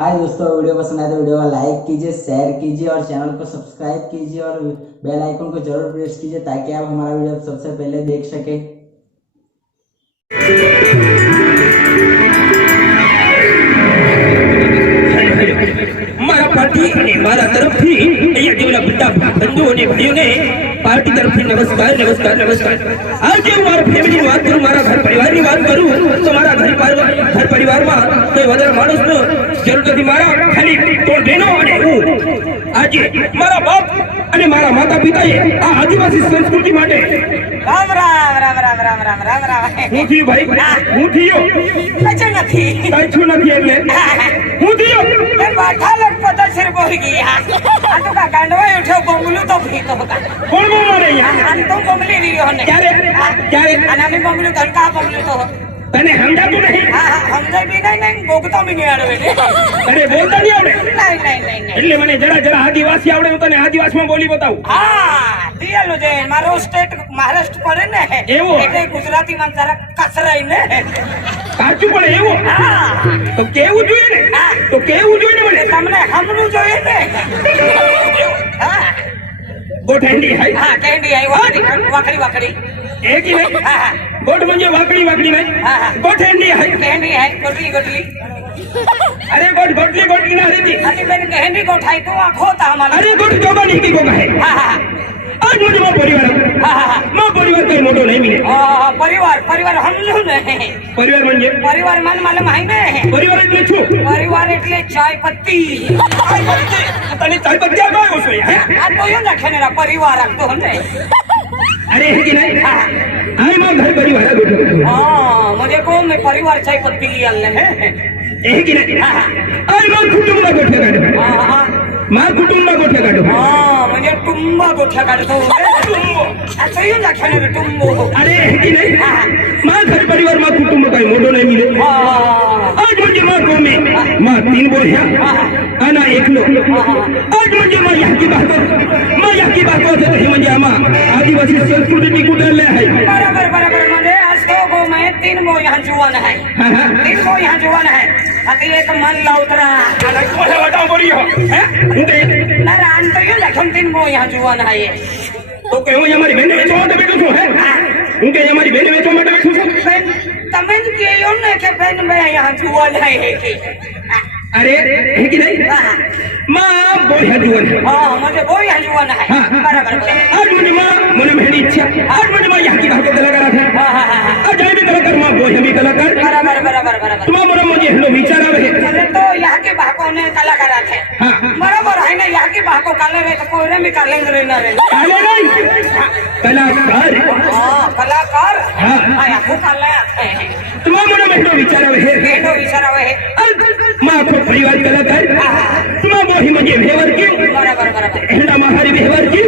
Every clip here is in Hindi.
हाय दोस्तों, वीडियो पसंद आए तो वीडियो को लाइक कीजिए, शेयर कीजिए और चैनल को सब्सक्राइब कीजिए और बेल आइकन को जरूर प्रेस कीजिए ताकि आप हमारा वीडियो सबसे पहले देख सके। मारा पार्टी ने मारा तरफ थी ये देवला बंदा बंधुओं ने भाइयों ने पार्टी तरफ से नमस्कार नमस्कार नमस्कार। आज जो मारा फैमिली बात करूं, मारा घर परिवार की बात करूं तो मारा घर परिवार में कोई वदर माणस नो जरूरत નથી। મારા ખાલી તોડ દેનો અને હું આજે મારા બાપ અને મારા માતા પિતાએ આ આદિવાસી સંસ્કૃતિ માટે રામ રામ રામ રામ રામ રામ રામ રામ હું થયું ભાઈ, હું થયો કશું નથી કશું નથી એટલે હું થયો એ બાઠા લોક પતા સિર બોલ ગયા આ તો કા ગાંડવાય ઉઠ્યો બોમલું તો ભીતો કા કોણ બોલ મારે યાર આન તો બોમલી રહ્યો ને ક્યારે ક્યારે અનામી બોમલું ધડકા બોમલું તો તને સમજાતું નહીં? હા હા સમજાય બી નહીં બોગતો બી નહીં આવડે અરે બોલતા નહીં આવડે નહીં એટલે મને જરા જરા આદિવાસી આવડે, હું તને આદિવાસીમાં બોલી બતાવું। હા દિયાલો જે મારો સ્ટેટ મહારાષ્ટ્ર પડે ને એવું? એટલે ગુજરાતી માં જરા કસરાઈ ને સાચું પણ એવું હા તો કેવું જોઈએ ને, તો કેવું જોઈએ ને મને તમને હમણું જોઈએ ને હા ગોઠેંડી હાય હા કેન્ડી આવી વાકડી વાકડી એક ही नहीं હા હા गोट म्हणजे वाकडी वाकडी नाही હા હા गोठेंडी आहे। કેન્ડી આવી ગોટલી ગોટલી अरे गोट गोटली गोटली ना रे ती આની બેન કેન્ડી ગોઠાઈ તો આખો તા અમાર अरे गोट जोबानी की गोगा है। હા હા आज मुझे मां परिवार હા હા मां परिवार काही मोठो नाही मिले। પરિવાર પરિવાર સમજો ને परिवार म्हणजे પરિવાર મન માલूम आहे ને परिवार એટલે શું? પરિવાર એટલે ચાય પત્તી તને ચાય પત્તી આ કાયો છો હે? આ તો યો લખે ને પરિવાર રાખતો ને अरे है की नहीं आई मां घर परिवार गोठो हां मुझे को मैं परिवार चाय पत्ती लिया ले है की नहीं आई मां कुटुंब गोठे काढो हां हां मां कुटुंब गोठे काढो हां म्हणजे टुंबा गोठ्या काढतो असं यो लखे ने टुंबो अरे है की नहीं मां घर परिवार मां कुटुंब काही मोठो नाही मिले। हां आज म्हणजे मां कोमे मां तीन बोह्या आना एकलो आज म्हणजे मां याकी बात होते म्हणजे आम्हा आदिवासी संस्कृती टिकून आहे। बराबर बराबर म्हणजे आज तो गो मैं तीन गो यहाँ जुवान है तीन गो यहाँ जुवान है अति एक मन लाउतरा कोणा वाटा बोली हो हैं उंटे ना रान तो ये लखन तीन गो यहाँ जुवान है ये तो केવો हमारी बहन वेचो માટે બેઠો છો હે ઉંકે हमारी बहन वेचो માટે બેઠો છો તમે જ કે यो ने के बहन में यहाँ जुवान है कि अरे है की नहीं मां बोह्या जुवान हां मुझे वो यहाँ जुवान है बराबर आज म्हणजे मां મને मेरी इच्छा आज म्हणजे मां याकी बात कलाकार आहे। हां हां हां आज आई भी कलाकार मां बोह्या भी कलाकार बराबर बराबर बराबर तुम्हा बरोबर म्हणजे हेलो विचार आहे मुझे तो यहाँ के बाको ने कलाकार थे हां बराबर है ना यहाँ के बाको काले रे तो कोरे में कालेंगे रे ना रे आले नाही कलाकार हां कलाकार हां हां यहाँ काले है तुम्हा મને मेलो विचार आहे केडो विचारावे है मां को परिवार कलाकार तुम्हा बोही म्हणजे व्यवहार की बराबर बराबर हेंडा महारी व्यवहार की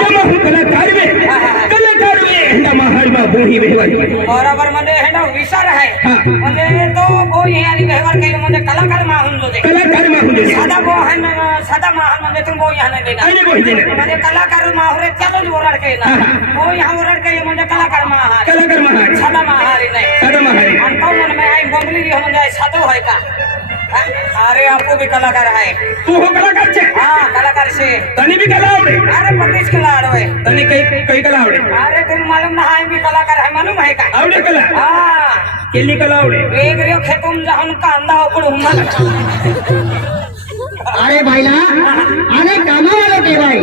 जमा हूं कलाकार में हेंडा महारी में बोही व्यवहार बराबर म्हणजे हेंडा विचार है हां म्हणजे तो वो यारी व्यवहार के म्हणजे कलाकार मा हुन दे कलाकार में हूं सादा वो है सादा मा म्हणजे तुम वो यहाँ देना आने बोही देना म्हणजे कलाकार मा होरे चलो जो ओरड के ना वो यहाँ ओरड के म्हणजे कलाकार मा हार कलाकार महारी सादा मा हारी नहीं सादा महारी अंतो मन में आई बोमली री म्हणजे सादो है का अरे आपको भी कलाकार है तू हो कलाकार छे हां कलाकार से तने भी कला आवडे अरे पतीस कला आडवे तने कई कला आवडे अरे तुम मालूम ना है भी कलाकार है मालूम है का आवडे कला हां केली कला आवडे वेग रियो खेतून जाऊन कांदा उकडून मला अरे भाईला अरे कामावालो केवाय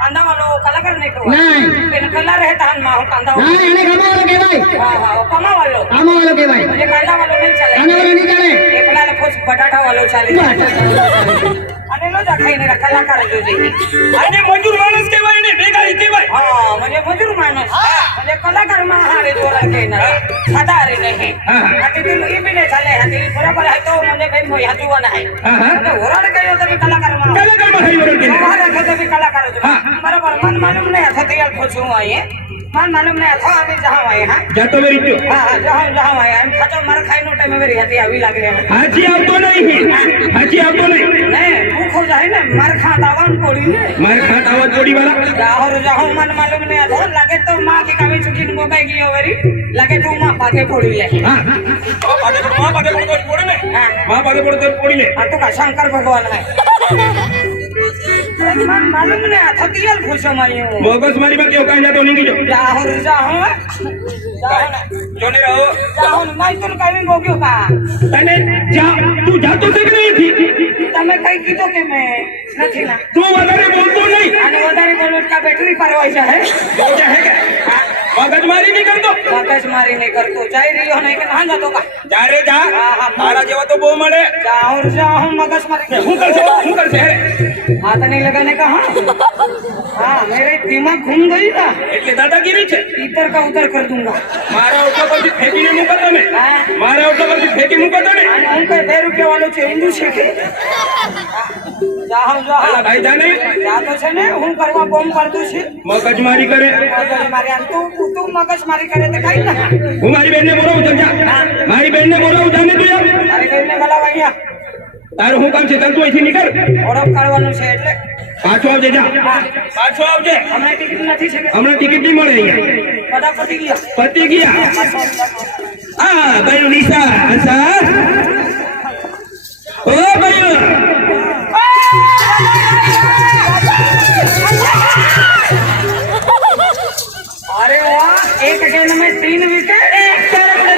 कांदा वालो कलाकार नहीं को नाही पेन कला रहता हन माहो कांदा नाही अरे कामावालो केवाय हां हां कमा वालो कामावालो केवाय ये कांदा वालो नहीं चले कामावालो नहीं जाने एक लाल खोस बटाटा वालो चले અને નો જાખાઈને કલાકાર જો જઈ आणि मजूर माणूस केवाय ने बेगारी केवाय हां म्हणजे मजूर माणूस म्हणजे कलाकार मा हारे जोरा के ना सादा रे नहीं आते तुम ये भी नहीं चले हाती बराबर है तो म्हणजे भाई मोया जुवान है म्हणजे ओरड के होते भी कलाकार मा कलाकार महारी वरड केली हमारे खेते भी कलाकार जो बराबर मन मालूम नहीं था तैयार खोजू आए मन मालूम नहीं था अभी जहां आए हां जातो मेरी त्यो हां जहां आए हम खतो मार खाई नो टाइम में मेरी हाथी आवी लाग रे हाजी आवतो नहीं हाजी आवतो नहीं नहीं भूख हो जाए ना मार खा दावान पड़ी ने मार खात आवाज बॉडी वाला जाहो मन मालूम नहीं आता लगे तो माँ की कमी चुकी को कह गई वेरी लगे तो माँ पाके फोड़ी ले हाँ माँ पाके फोड़ी ले माँ पाके फोड़ी ले तो का शंकर भगवान है मन मालूम नहीं आता तियल खुशो मायूं बोगस मारी में क्यों कहीं जातो नहीं की जो जाहो जो नहीं रहो जाहो नहीं तुम कहीं बोगियो का तने जा तू जा तो देख नहीं थी તમે કઈ કીધું કે મેં નથી ના तू વધારે બોલતો નહીં અને વધારે બોલો का બેટરી પરવાઈ છે हो जाए क्या મગજમારી નહીં કરતો મગજમારી નહીં કરતો જઈ રહ્યો નહીં કે ના જતો કા जा रे जा मारा जेवा तो बो मळे जाओ मगजमारी हूं कर से हाथ नहीं लगाने का हाँ मेरे दिमाग घूम गई ना એટલે દાદાગીરી છે इधर का उधर कर दूंगा મારા ઓટલા પરથી ફેંકીને મૂકો તમે મારા ઓટલા પરથી ફેંકી મૂકો તમે અને હું કઈ 2 રૂપિયા વાળો છે હિન્દુ છે કે જાઓ અલા ભાઈ જાને જાતો છે ને હું કરવા બોમ્બ કરતું છે મગજમારી કરે મગજમારી આમ તું મગજમારી કરે તો કઈ ના હું મારી બેનને બોલાવું ચલ જા મારી બેનને બોલાવું જાને તું યાર અરે બેનને બોલાવ અહીંયા તારું હું કામ છે ચાલ તું અહીંથી નીકળ ઓળખ કાઢવાનું છે એટલે પાછો આવજે જા પાછો આવજે હમણાં ટિકિટ નથી છે હમણાં ટિકિટ નહીં મળે અહીંયા બધા પતી ગયા પતી ગયા આ ભાઈ નિશા આશા ओ भाई अरे वाह एक गेंद में 3 विकेट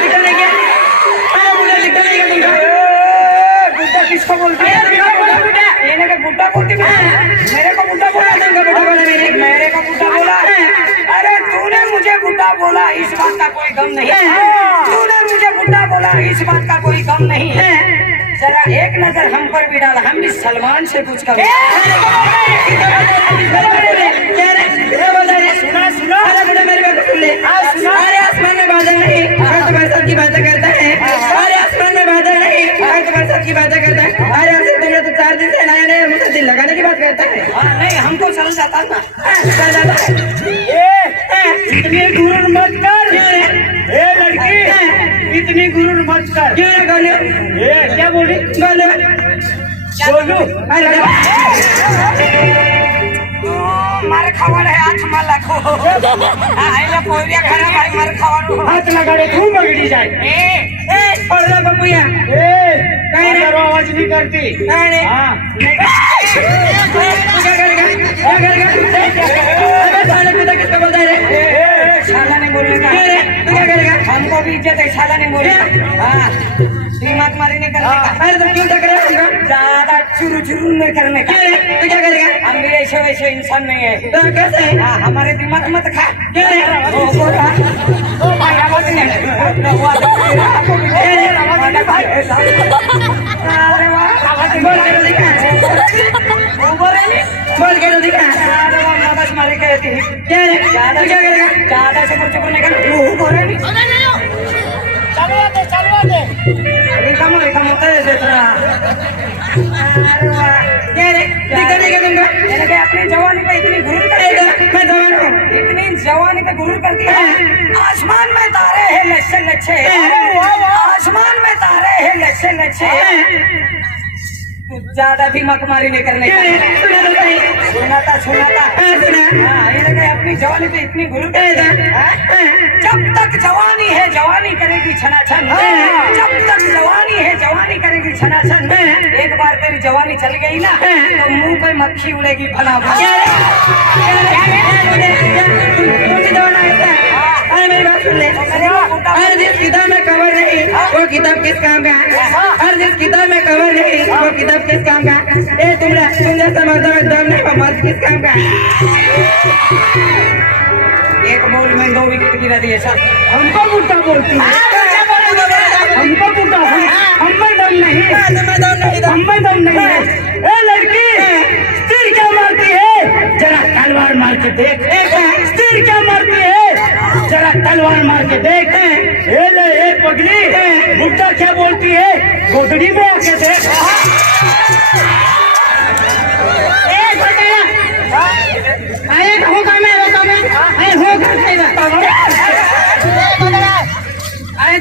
निकलने के गुड्डा किसको बोलते हैं लेने का गुड्डा बोलती है मेरे को गुड्डा बोला मेरे को गुड्डा बोला अरे तूने मुझे गुड्डा बोला इस बात का कोई गम नहीं तूने मुझे गुड्डा बोला इस बात का कोई गम नहीं है जरा एक नजर हम पर भी डाला हम भी सलमान से पूछ कर सुना अरे मेरे बात सुन ले अरे आसमान में बादल नहीं तो बरसात की बातें करता है अरे आसमान में बादल नहीं तो बरसात की बातें करता है अरे हमसे तुमने तो 4 दिन से नया नया मुझसे दिल लगाने की बात करता है नहीं हमको चल जाता ना चल जाता है इतनी गुरूर मत कर ए लड़की इतनी गुरूर मत कर क्यों ना गाले क्या बोली गाले बोलू अरे मारे खावर है हाथ में लाखो आइला पोरिया खरा भाई मारे खावर हाथ लगाड़े तू बगड़ी जाए ए पड़ला बबुया कहीं रे आवाज नहीं करती नहीं हां क्या करेगा अबे साले पिता किसको बोलता है रे साला नहीं बोलेगा तू क्या करेगा हमको भी इज्जत है साला नहीं बोलेगा हां दिमाग मारी नहीं करने का अरे तुम क्यों टकरा रहे हो ज्यादा चुरू चुरू नहीं करने का तो क्या करेगा हम भी ऐसे वैसे इंसान नहीं है तो कैसे हाँ हमारे दिमाग मत खा क्या ओ भाई आवाज नहीं अरे वाह बोल के दिखा बोल के दिखा अरे वाह मगज मारी कहती क्या ज्यादा क्या करेगा ज्यादा से कुछ नहीं कर तू बोल रही चलवा दे रेखा कैसे थोड़ा अरे वाह क्या रे दिखेगा तुमको मैंने कहा अपनी जवानी पे इतनी गुरूर कर दिया मैं जवान हूँ इतनी जवानी पे गुरूर कर दिया आसमान में तारे हैं लच्छे लच्छे आसमान में तारे हैं लच्छे लच्छे ज्यादा भी मकमारी नहीं करने का सुनाता हाँ ये लगे अपनी जवानी पे इतनी गुरूर कर दिया जब तक जवानी है जवानी करेगी छनाछन जब तक जवानी है जवानी करेगी छनाछन एक बार तेरी जवानी चल गई ना तो मुंह पे मक्खी उड़ेगी फना मेरी बात सुन ले अरे जिस किताब में कवर नहीं वो किताब किस काम का है अरे जिस किताब में कवर नहीं वो किताब किस काम का ए तुम जैसा मर्द में दम नहीं वो मर्द किस काम का एक बॉल में 2 विकेट गिरा दिए सर हमको बुट्टा बोलती है हमको बुट्टा हमें दम नहीं हमें दम नहीं है ए लड़की सिर क्या मारती है जरा तलवार मार के देख सिर क्या मारती है जरा तलवार मार के देख ए ले ए पगली बुट्टा क्या बोलती है गोदड़ी में आके देख होगा मैं होगा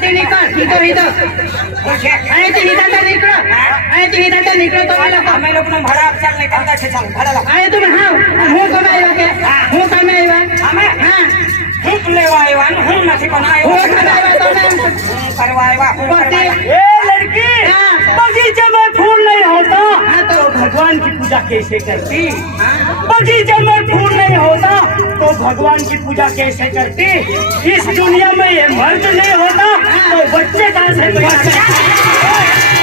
निकल इधर इधर निकल इकडे तुम्ही लोक અમે લોકોનો ભાડા આપચાલ નીકળતા છે ચાલ ભાડા લાવ आए तुम हाउ હું કમાયો કે હું કમાયો અમે હા હું લેવા આવ્યા ને હું નથી બનાવ્યો હું કમાયો તમે હું કરવા આવ્યા હું કરવા આવ્યા। ए लड़की हाँ। बगीचे में फूल नहीं होता हाँ, तो भगवान की पूजा कैसे करती? बगीचे में फूल नहीं होता तो भगवान की पूजा कैसे करती? इस दुनिया में ये मर्द नहीं होता तो बच्चे कहाँ से पैदा करते?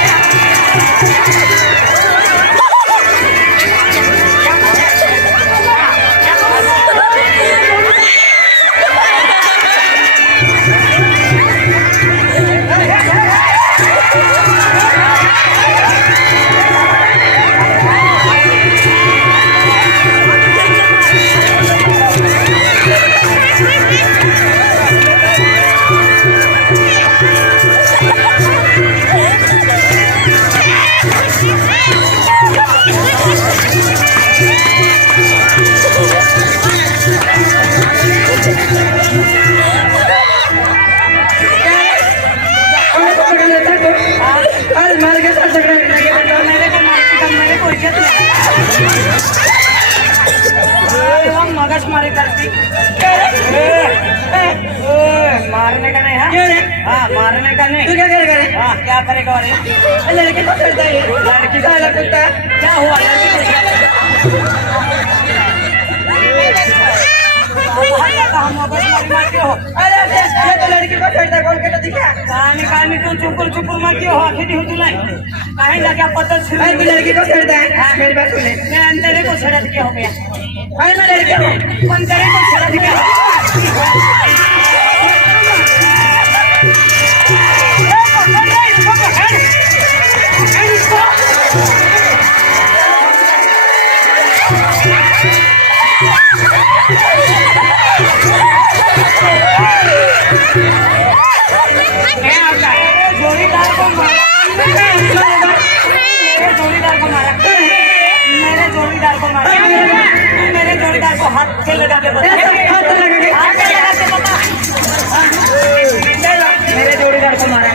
मगजमारी करती मारने का नहीं है हाँ मारने का नहीं तू क्या करेगा रे? हाँ क्या करेगा अरे लड़की को करता है लड़की का साला कुत्ता क्या हुआ लड़की को हम मगजमारी मार क्यों हो अरे ये तो लड़की को करता है कौन कहता दिखा कहानी कहानी क्यों चुपुर चुपुर मार क्यों हो आखिर नहीं हुई कहीं लगा पता अरे तू लड़की को करता है मेरी बात सुन ले मैं अंधेरे को छड़ा दिया हो गया अरे मैं लड़की हूँ अंधेरे को छड़ा दिया जोड़ीदार को मारा मेरे जोड़ीदार को मारा मेरे जोड़ीदार को मारा मेरे जोड़ीदार को हाथ से लगा के बता हाथ लगा के हाथ से लगा के बता मेरे जोड़ीदार को मारा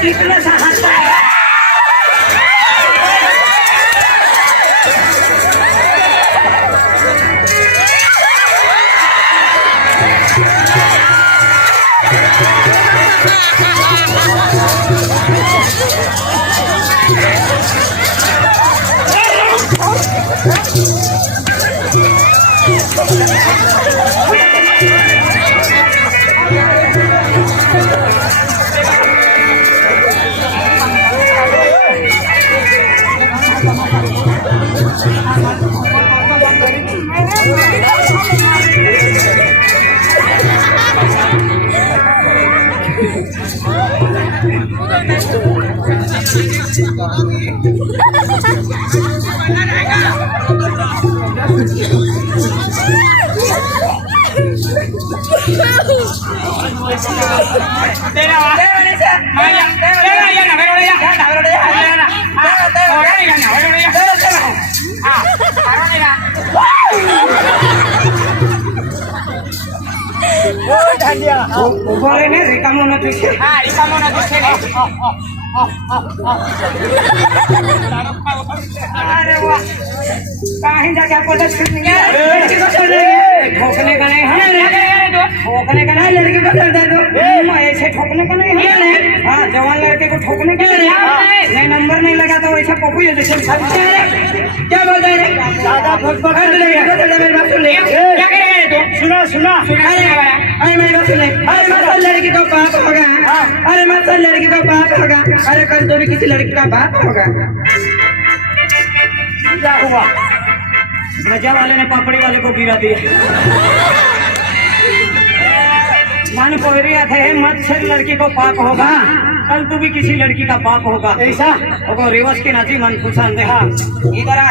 कितना सा हाथ लगाया Boleh nih, kamu nanti sih. Kamu nanti sih. अरे वाह कहीं जाके आपको ठोकने का नहीं है ठोकने का नहीं लड़के को कर दे दो ऐसे ठोकने का नहीं है हाँ जवान लड़के को ठोकने का नहीं नंबर नहीं लगा तो वैसा पप्पू है जैसे क्या बोल रहे हैं ज्यादा फटफट मेरी बात सुन ले क्या करेगा तो सुना सुना अरे मेरी बात सुन ले अरे मत लड़की को बाप होगा अरे मत लड़की को बाप होगा अरे कल तो भी किसी लड़की का बाप होगा क्या हुआ मजा वाले ने पापड़ी वाले को गिरा दिया मन कोहरिया थे मत से लड़की को पाप होगा कल तू भी किसी लड़की का बाप होगा ऐसा होगा रिवर्स की नाची मन खुशान देखा इधर आ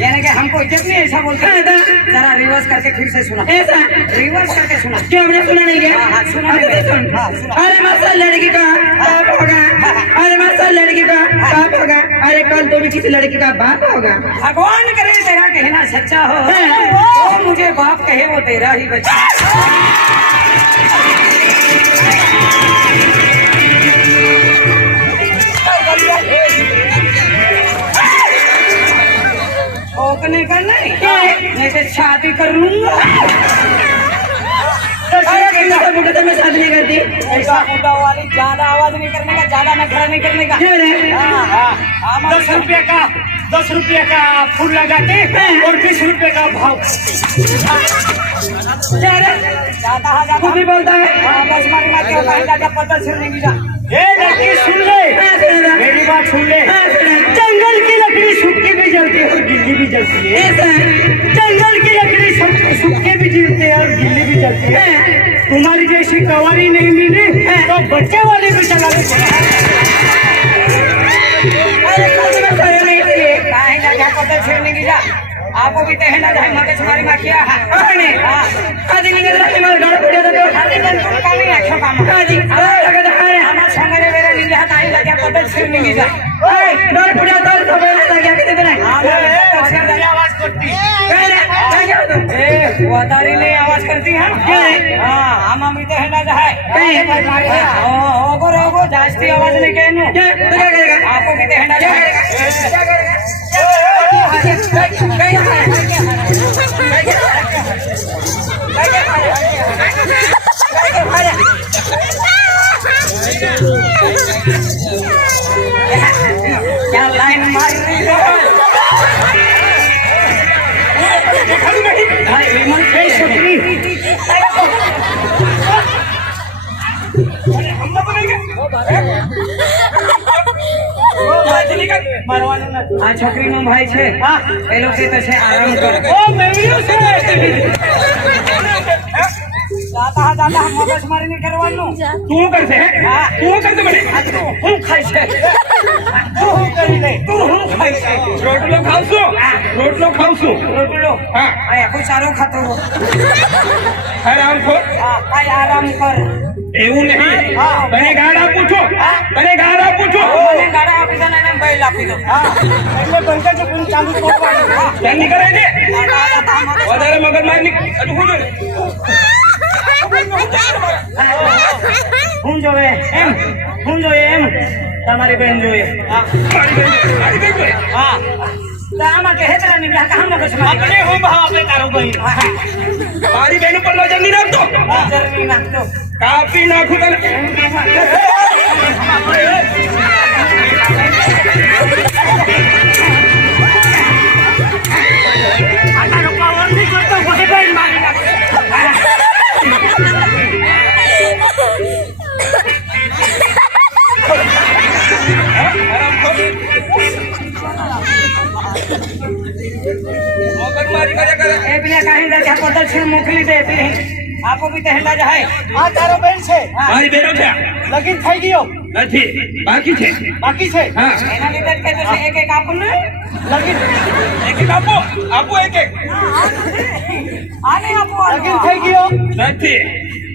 यानी कि हमको इज्जत नहीं ऐसा बोलते हैं जरा रिवर्स करके फिर से सुना ऐसा रिवर्स करके सुना क्यों हमने सुना नहीं क्या हाँ, सुना नहीं अरे सुन हाँ, सुना। अरे मत लड़की का बाप होगा अरे मत लड़की का बाप होगा अरे कल तो भी किसी लड़की का बाप होगा भगवान करे तेरा कहना सच्चा हो वो मुझे बाप कहे वो तेरा ही बच्चा रोकने का नहीं, नहीं तो शादी कर लूंगा। अरे कितना बुढ़ा तो मैं शादी नहीं करती। ऐसा बुढ़ा वाली ज्यादा आवाज नहीं करने का, ज्यादा नखरा नहीं करने का। क्यों रे? हाँ, हाँ, 10 रुपये का फूल लगाते और 20 रुपये का भाव। क्या रे? ज्यादा है, ज्यादा। खुद ही बोलता है। हाँ, बस मारी मारते हो, कहीं ज्यादा पता छिड़ने की जा। ये लड़की सुन ले, मेरी बात सुन ले। जंगल की लकड़ी सूख के भी जलती है और गिल्ली भी जलती है। जंगल की लकड़ी सूख के भी जलती है और गिल्ली भी जलती है। तुम्हारी जैसी कवारी नहीं मिली तो बच्चे वाले भी चला कहीं ज्यादा पता छिड़ने की जा। आपको भी कहना जाए मगज मारी मा किया है। आदि नहीं कर रहा है घर पड़े तो खाली दिन तुम कामी रखो काम। आदि लगा था हमारा संग रे मेरे नहीं जाता कहीं ज्यादा पता छिड़ने की जा। ओए घर पड़े तो सब लगा क्या कहते थे ना आवाज करती ए वादारी ने आवाज करती है। हाँ हम अभी कहना जाए होगो रोगो जास्ती आवाज नहीं कहनू। क्या करेगा? आपको भी कहना जाए क्या लाइन मार रही है। આ છોકરીનો ભાઈ છે, પેલો કે તો છે આરામ કરો। દાદા મગજ મારી નહીં કરવાનું। તું કરશે હા। તું કરશે મને આ તું હું ખાય છે, તું કરી લે, તું હું ખાય છે। રોટલો ખાવ છું રોટલો ખાવ છું રોટલો હા આ આખું સારું ખાતો હો। આરામ ખોર હા કાંઈ આરામ કર। એવું નહીં તને ગાળ આપું છું તને ગાળ આપું છું મને ગાડા આપી દો ને એને બેલ આપી દો। એટલે બંધ છે પૂરી ચાલુ કરવાનું। જલ્દી કરાય ને દાદા મગજ વધારે મગજ મારી ની હજુ હું જોઈ હું જોવે એમ, હું જોઈએ એમ, તમારી બેન જોઈએ। મારી બેન જોઈ હા તો આમાં કે હેતરા ની કહાં મગજ મારી આપણે હું ભાવ આપણે તારો ભાઈ મારી બેન ઉપર નજર નહીં રાખતો નજર નહીં નાખતો। કાપી નાખું તને મગજમારી કર્યા કરે એ પેલા કાંઈ રજા પતર છે મોકલી દે એટલે આપો બી કહેલા જાય। આ તારો બેન છે, મારી બેનો છે લગીન થઈ ગયો નથી બાકી છે બાકી છે। હા એના લીધે જ કહેતો છે એક એક આપો ને। લગીન એક એક આપો આપો એક એક આને આપો લગીન થઈ ગયો નથી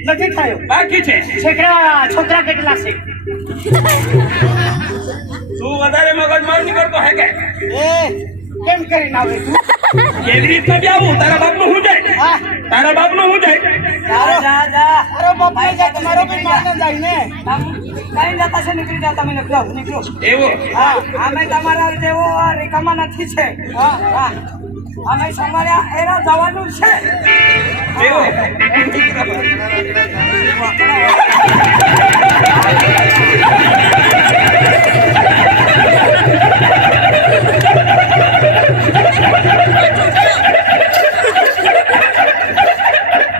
નથી થયો। બાકી છે છોકરા કેટલા છે? તું વધારે મગજમારી નહીં કરતો હે કે એ કેમ કરીને આવે તું? કેવી રીતના બી આવું તારા બાપનું શું જાય હા તારા બાપનું શું જાય જા જા જા તારો બાપ નહીં જાય તમારો બી મારને જાય ને। કઈ જતા છે નીકળી જા તમે નીકળો નીકળો। એવું હા અમે તમારા જેવો રીકામા નથી છે। હા હા અમે તમારા એરા જવાનું છે। એવું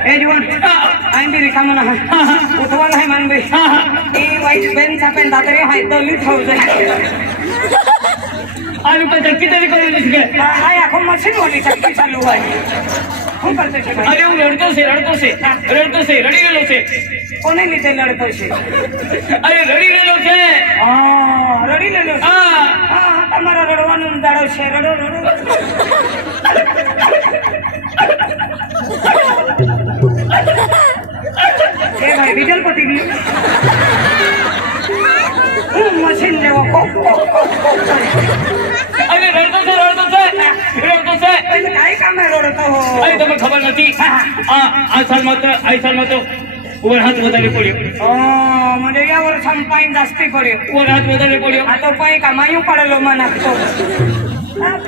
એ જુવાન આઈ બી રીકામા ના ઉઠવા નહીં માન ભાઈ એ વાઈટ બેન સાપેન દાતરે હાઈ તો લીટ હોવ જાય। આ લોકો ચક્કી તરી કરી દીધી કે આ આખો મશીન વાળી ચક્કી ચાલુ હોય। શું કરતો છે ભાઈ? અરે હું રડતો છે રડી રહેલો છે। કોને લીધે લડતો છે? અરે રડી રહેલો છે। હા રડી લેલો છે। હા હા તમારા રડવાનો દાડો છે। રડો રડો એ ભાઈ ડીઝલ પતી ગયું। હું મશીન જેવો કોક કોક કોક કોક કરે। અરે રડતો છે એટલે કાંઈ કામે રડતો હો? અરે તમને ખબર નથી આ સાલમાં તો ઓવર હાથ વધારે પડ્યો મને ગયા વર્ષ પાણી જાસ્તી પડ્યો। ઓવર હાથ વધારે પડ્યો આ તો પાણી કમાયું પડેલો માં નાખતો।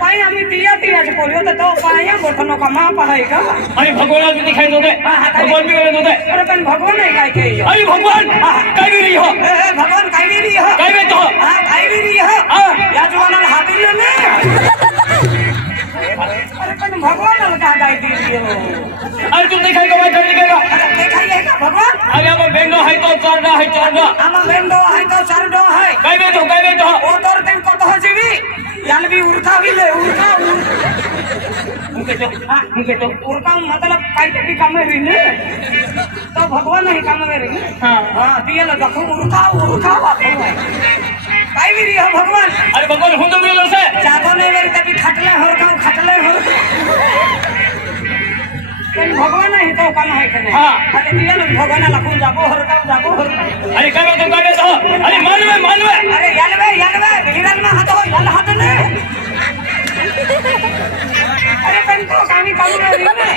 पाई आम्ही तियाच बोलियो तो पाया गोठनो का माप आहे का अरे भगवान भी दिखाई दो दे भगवान भी बोले दो दे अरे पण भगवान आहे काय काही अरे भगवान काय भी नहीं हो भगवान काय नाही हो काय भी तो काय नाही हो या जवानाला हाबिल नाही अरे पण भगवानाला का काय दिली हो अरे तुम दिखाई को मैं दिखेगा अरे देखाइए का भगवान अरे अब बेंडो है तो चढ़ना है चढ़ना आमा बेंडो है तो चारडो है काय भी तो ओ तोर दिन को तो जीवी याल भी उड़का भी ले उड़का मुके तो उड़का मतलब काय के काम में रही तो भगवान ही काम में रही हां दियल देखो उड़का बापू है काय भी रही हो भगवान अरे भगवान हुन तो मिलो से जागो ने मेरी तभी खटले हो पण भगवान ही तो काम है के हां अरे दियल भगवान लाखून जागो जागो अरे काय तो अरे मानवे अरे यालवे बिहिरान में हाथ हो याल हाथ ने अरे पण तो कामी रही ने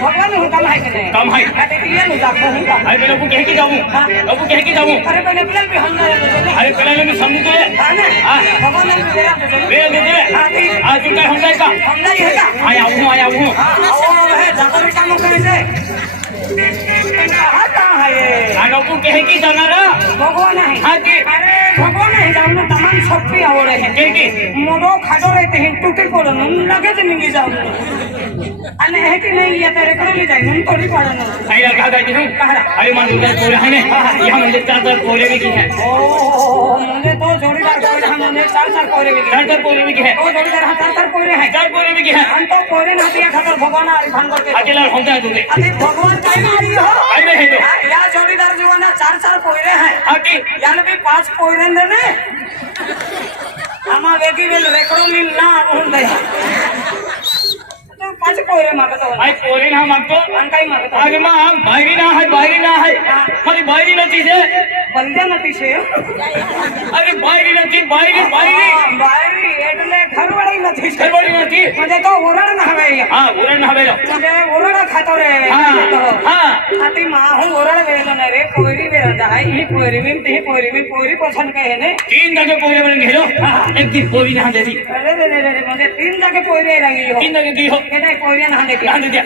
भगवान हो काम है के नहीं काम है अरे दियल जागो होगा अरे मेरे को कह के जाऊं अरे पहले प्लेन भी हम जाए अरे पहले में समझ तो है हां भगवान ने मेरा तो दे आज तू काय हम नहीं है का आया हूं हां है जाकर काम करे से कहां है ये आनो को कह के जाना रा भगवान है हां जी अरे भगवान है जाऊं तमाम शक्ति आवड़े है के मोरो खाडो रहते हैं टूटे पड़ो न लगे तो नहीं जाऊं अने है कि नहीं ये तेरे को ले जाए हम थोड़ी पड़ो न आया कहा गई हूं अरे मान उधर कोरे है ने यहां मुझे चार कोरे भी की है ओ मुझे तो जोड़ीदार कोरे हमने चार कोरे भी चार कोरे भी की है ओ जोड़ीदार हां चार कोरे है चार कोरे भी की है हम तो कोरे ना दिया खातर भगवान आ भान करके अकेला होता है तूने अभी भगवान काय नहीं हो काय में है तो या जोड़ीदार जीवाना चार कोयरे हैं आके याल भी 5 कोयरे ने आमा वेगी वेल रेकड़ो मिल ना बोल दे तो 5 कोयरे मागतो भाई कोरे ना मागतो अन काय मागतो अरे मां बाहेरी ना है मारी बाहेरी नती से बंदे नती से अरे बाहेरी नती बाहेरी એટલે ઘરવાળી નથી घरवाली नती म्हणजे तो ओरड ना हवे हां उरण हवे लो म्हणजे ओरड खातो रे हां आती मा हूं ओरड वेलो ना रे कोयरी वेरंदा हाय ही कोयरी पसंद कहे ने 3 जगह कोरे बन घेरो एक दिन कोरी ना दे दी अरे म्हणजे 3 जागे कोयरी रंगी हो 3 जगह दी हो केटाय कोयरी ना दे ना दे दिया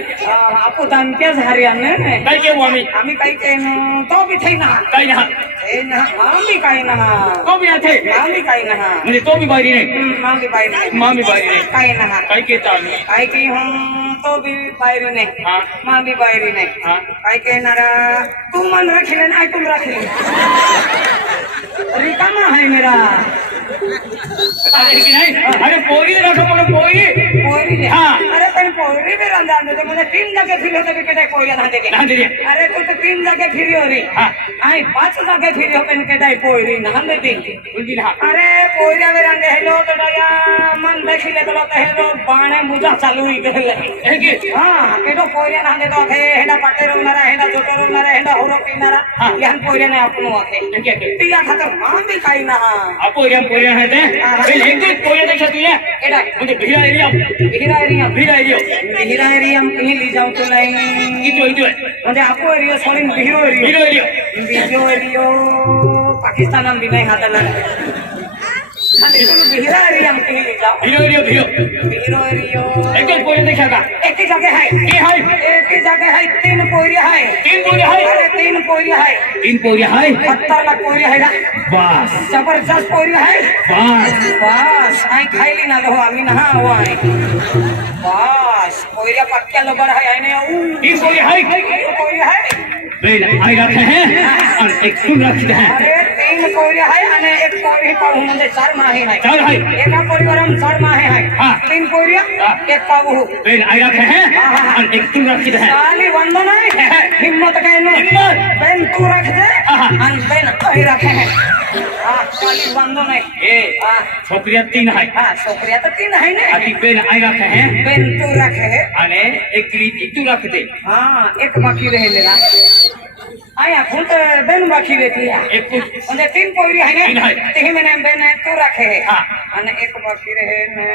आपू दामक्या झारियाने काय के आम्ही काही केन तो भी थई ना काय ना ए ना आम्ही काही ना तो भी ना थे आम्ही काही ना म्हणजे तो भी बाहेरी नहीं मामी बाहेर मामी बाहेरी नहीं काही ना काय के ताली काय की हम तो भी बाहेर नाही हां मामी बाहेर नाही हां काय कहणारा तू मन रखले नाही तुम रखले रिकामा है मेरा अरे कि नहीं अरे पोरी रखो मोनो कोयरी रे हां अरे पण कोयरी भी रंजा दे मुझे 3 जगह फिर होते बेटा कोयरी ना दे ना दे दिया अरे तू तो 3 जगह फिरी हो रही हां आई 5 जगह फिरी हो पेन केटाय कोयरी ना दे दी उल्टी ना अरे कोयरा वे रंगे हेलो तो डया मन देखिले तो हेलो बाणे मुजा चालू ही गेले है कि हां केडो कोयरा ना दे तो हे हेडा पाटे रोनारा हेडा जोटो रोनारा हेडा होरो पिनारा यान कोयरा ने आपनो आखे क्या के तिया खातर मान भी काही ना आपो पोरे है ते एक दिन कोरे देखा तू ये एडा मुझे भीड़ा एरिया हम कहीं ले जाऊं तो लाइन की तो है म्हणजे आपो एरिया सोडून बिहिरो एरिया पाकिस्तान हम भी नहीं हाताला खाली तुम बिहिरा एरिया हम कहीं ले जाओ बिहिरो एरिया एक दिन कोरे देखा का एक ही जगह है एक ही जगह है 3 कोयरी है 3 कोरे है अरे 3 कोयरी है 3 कोरे है 70 लाख कोयरी है ना बस जबरदस्त कोयरी है बस आई खाईली ना लो आम्ही ना हुआ है बस कोयरिया पक्का लोबर है आने ऊ 3 कोरे है बेन आई रखे हैं और एक सुन रखते हैं अरे 3 कोयरी है आने एक कोयरी पाऊ म्हणजे 4 माहे है 4 है एका परिवार हम 4 माहे है हां 3 कोयरिया एक पाऊ बेन आई रखे हैं और एक सुन रखते हैं साली वंदन है हिम्मत कहने हिम्मत बेन तू रख दे और बेन आई रखे हैं हां साली वंदन है ए हां छोकरिया 3 है हां छोकरिया तो 3 है ने अभी बेन आई रखे हैं बेन तू रखे है अने एक तू रख दे हां एक बाकी रहे लेना आया खुद बेन बाकी रहती है एक कुछ म्हणजे 3 कोयरी है तीन है। ना तेही मैंने बेन तू रखे है हां અને એક બાકી રહે ને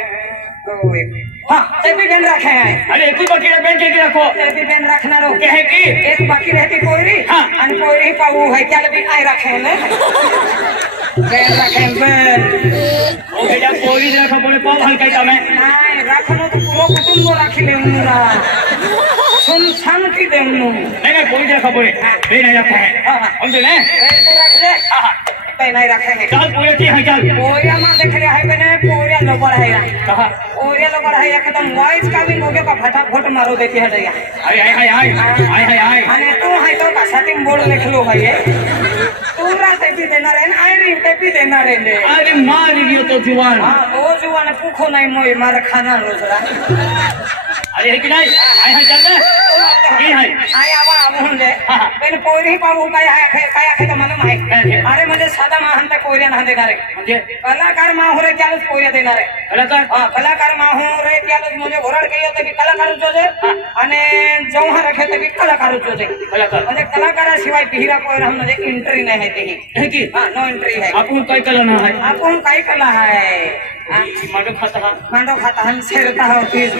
તો એક હા તે भी બેન रखे हैं अरे एक बाकी बेन के रखो તે भी બેન रखનારો कहे कि एक बाकी रहती कोयरी हाँ। અને कोयरी का वो है क्या भी आए रखे हैं बेन रखें बेन ओ बेटा पोरी देखो बोले पाव हल्का तमे नहीं रखनो तो पूरा कुटुंब को रखी ले मुरा सुन शांति देनु नहीं पोरी देखो बोले बे नहीं रखा है हम जो ने बेन को रख ले पे नहीं रखेंगे चल पोरी की है चल पोरिया मां देख रहे है बने पोरिया लोबर है कहा पोरिया लोबर है एकदम वॉइस का भी हो गया का फटाफट मारो देती है दैया हाय अने तू है तो का सेटिंग बोर्ड लिख लो भाई तू रात भी देना रे आई री पे भी देना रे ले अरे मार लियो तो जुवान हां वो जुवान भूखो नहीं मोय मार खाना रोजरा अरे है कि नहीं हाय चल ले की है आई आवा आवन ले पेन पोरी पाऊ काय तो मालूम है अरे म्हणजे साधा महान ते पोरिया ना देणार रे म्हणजे कलाकार मा हो रे त्यालाच पोरिया देणार रे कलाकार हां कलाकार मा हो रे त्यालाच म्हणजे ओरड के येते की कलाकार जोजे आणि जौहा रखे ते की कलाकार जोजे कलाकार म्हणजे कलाकाराशिवाय पिहिरा पोर हम म्हणजे एंट्री नाही है ते है की हां नो एंट्री है आपण काय कला ना है आपण काय कला है मांडो खाता हम शेरता हो तीस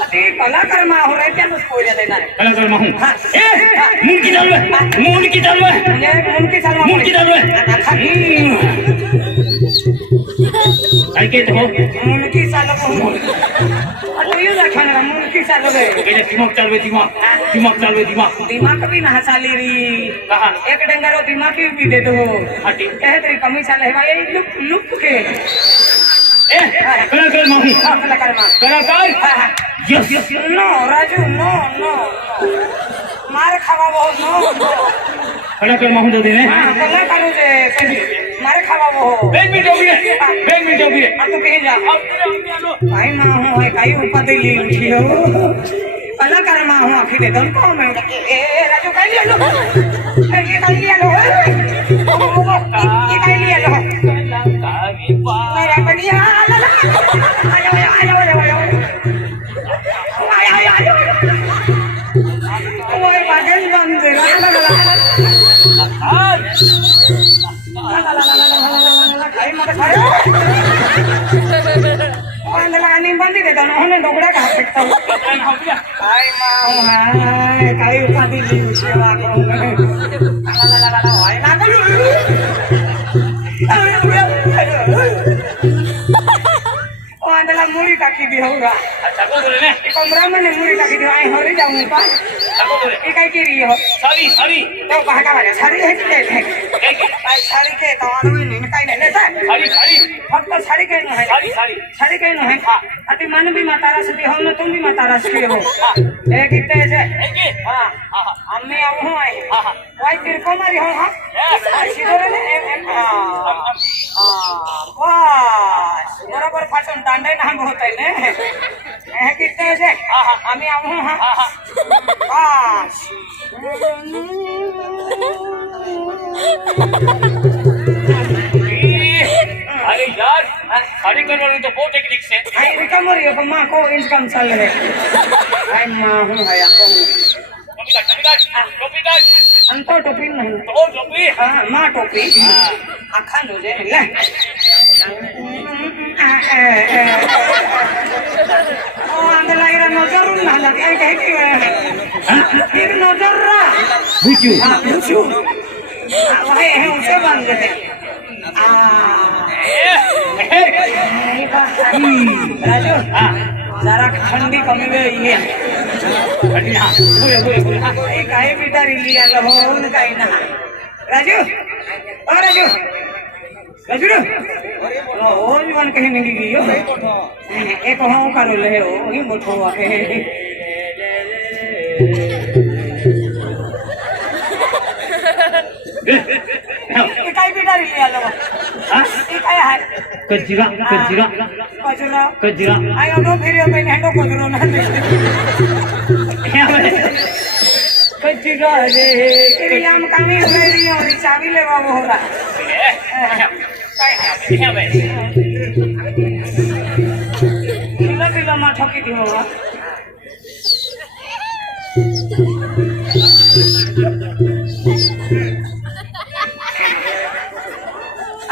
अरे कलाकार मा हो रे त्यालाच पोरिया देणार रे कलाकार माहू ए मुंकी डालवे म्हणजे मुंकी चालवा काय के तो मुंकी चालवा तो ये रखना मुंकी चालवे ये दिमाग चलवे दिमाग भी ना चाली री कहा एक डंगरो दिमाग भी दे दो हटी कहे तेरी कमी चाले भाई लुक के ए कलाकार माहू कलाकार मा कलाकार यस नो राजू नो मार खावा वो नो कलाकार माहू दे देने कलाकार जे मार खावा वो एक मिनट हो गए तू कहीं जा भाई मां हूं है काई उपाधि ली छियो कलाकार मां हूं आखी दे दन को मैं ए राजू काई ले लो ये काई ले लो ये काई ले लो मेरा बढ़िया आयो ओए बादल बंद खाई मत खाओ आणि बंदी देता ना होने डोगड़ा का फेंकता हूं हाय मां हाय काई उपाधि ली सेवा करूं हाय ना ओ अंदला मुड़ी टाकी दी होगा अच्छा को बोले ने कमरा में मुड़ी टाकी दी आई हरी जाऊं पा को बोले ये काई की रही हो सारी तो कहा का वाले साड़ी है कि नहीं आई साड़ी के तो और में नहीं काई नहीं लेता साड़ी फक्त साड़ी के नहीं है साड़ी के नहीं है अति मन भी मातारा से हो ना तुम भी मातारा से हो एक कितने से हां अम्मी आऊ हूं आई वाई तेरे को मारी हो हां सीधे ने बस बराबर फाटन दांडे ना बहुत है ने है कितने से अम्मी आऊ हूं हां बस अरे यार साड़ी करवाने तो बहुत टेक्निक से आई रिकमरी को मां को इनकम चल रहे आई मां हूं है आपको टोपी का अंतो टोपी नहीं तो टोपी हां मां टोपी आखा जो जे ले ओ अंदर लागिरा नजर ना लगे आई कहे कि फिर नजर रा बुचू वही है उसे बंद दे राजू जरा ठंडी कमी गई है बोले काहे बिटारी लिया लो न काई ना राजू ओ राजू ओ जीवन कहीं नहीं गई हो एक हां करो ले हो ही मोठो आके काई बिटारी लिया लो हां काय है कजरा आयो तो फिर पे हेंडो कजरो ना कजरा रे क्रियाम कामी हो रही और चाबी लेवा हो रहा काय है बे किला मा ठकी दी होगा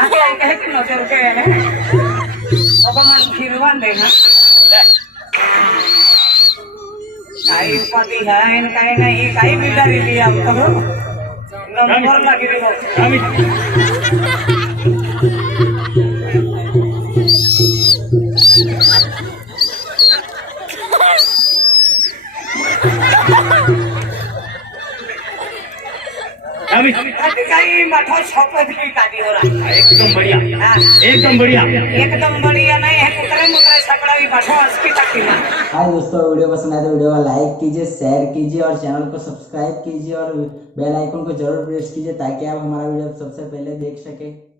आके कहे कि नजर के है अपमान खिरवान देना काई उपाधि है इनका नहीं काई बिटारी लिया करो मोर लगी रे कहीं मठो छपत की काटी हो रहा है एकदम बढ़िया हाँ। एकदम बढ़िया एकदम बढ़िया नहीं है कुतरे मुतरे सकड़ा भी मठो अस्की तक ना हाय दोस्तों, वीडियो पसंद आए तो वीडियो को लाइक कीजिए, शेयर कीजिए और चैनल को सब्सक्राइब कीजिए और बेल आइकन को जरूर प्रेस कीजिए ताकि आप हमारा वीडियो सबसे पहले देख सके।